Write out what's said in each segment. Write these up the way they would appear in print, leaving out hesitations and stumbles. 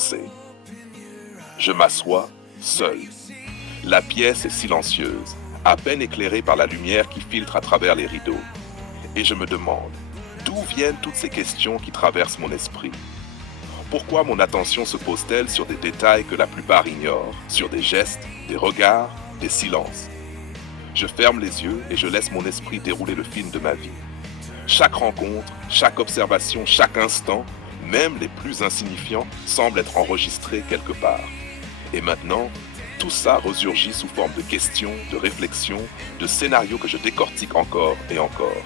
pensée. Je m'assois, seul. La pièce est silencieuse, à peine éclairée par la lumière qui filtre à travers les rideaux. Et je me demande, d'où viennent toutes ces questions qui traversent mon esprit? Pourquoi mon attention se pose-t-elle sur des détails que la plupart ignorent, sur des gestes, des regards, des silences? Je ferme les yeux et je laisse mon esprit dérouler le film de ma vie. Chaque rencontre, chaque observation, chaque instant, même les plus insignifiants, semblent être enregistrés quelque part. Et maintenant, tout ça ressurgit sous forme de questions, de réflexions, de scénarios que je décortique encore et encore.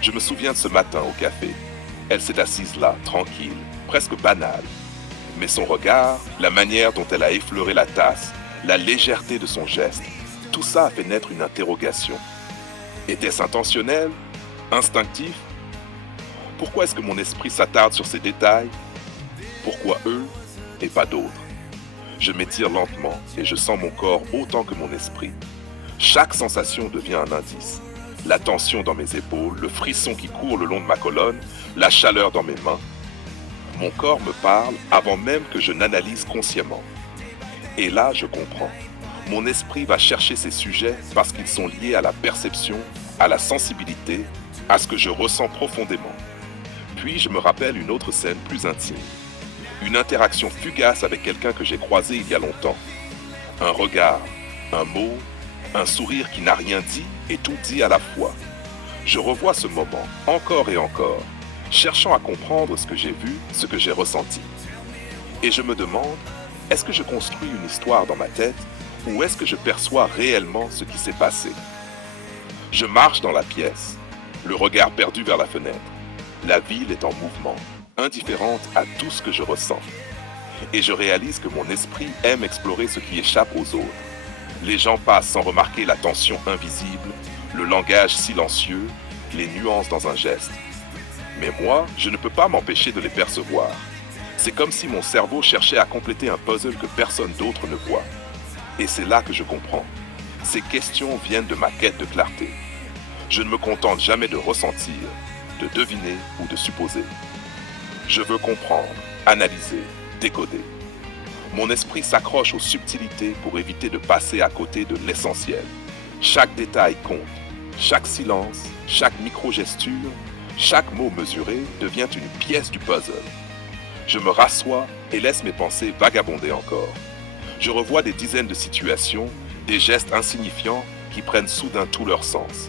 Je me souviens de ce matin au café. Elle s'est assise là, tranquille, presque banale. Mais son regard, la manière dont elle a effleuré la tasse, la légèreté de son geste, tout ça a fait naître une interrogation. Était-ce intentionnel? Instinctif? Pourquoi est-ce que mon esprit s'attarde sur ces détails? Pourquoi eux et pas d'autres? Je m'étire lentement et je sens mon corps autant que mon esprit. Chaque sensation devient un indice. La tension dans mes épaules, le frisson qui court le long de ma colonne, la chaleur dans mes mains. Mon corps me parle avant même que je n'analyse consciemment. Et là, je comprends. Mon esprit va chercher ces sujets parce qu'ils sont liés à la perception, à la sensibilité, à ce que je ressens profondément. Puis je me rappelle une autre scène plus intime. Une interaction fugace avec quelqu'un que j'ai croisé il y a longtemps. Un regard, un mot, un sourire qui n'a rien dit et tout dit à la fois. Je revois ce moment, encore et encore, cherchant à comprendre ce que j'ai vu, ce que j'ai ressenti. Et je me demande, est-ce que je construis une histoire dans ma tête ou est-ce que je perçois réellement ce qui s'est passé? Je marche dans la pièce, le regard perdu vers la fenêtre. La ville est en mouvement, indifférente à tout ce que je ressens. Et je réalise que mon esprit aime explorer ce qui échappe aux autres. Les gens passent sans remarquer la tension invisible, le langage silencieux, les nuances dans un geste. Mais moi, je ne peux pas m'empêcher de les percevoir. C'est comme si mon cerveau cherchait à compléter un puzzle que personne d'autre ne voit. Et c'est là que je comprends. Ces questions viennent de ma quête de clarté. Je ne me contente jamais de ressentir, de deviner ou de supposer. Je veux comprendre, analyser, décoder. Mon esprit s'accroche aux subtilités pour éviter de passer à côté de l'essentiel. Chaque détail compte, chaque silence, chaque micro-gesture, chaque mot mesuré devient une pièce du puzzle. Je me rassois et laisse mes pensées vagabonder encore. Je revois des dizaines de situations, des gestes insignifiants qui prennent soudain tout leur sens.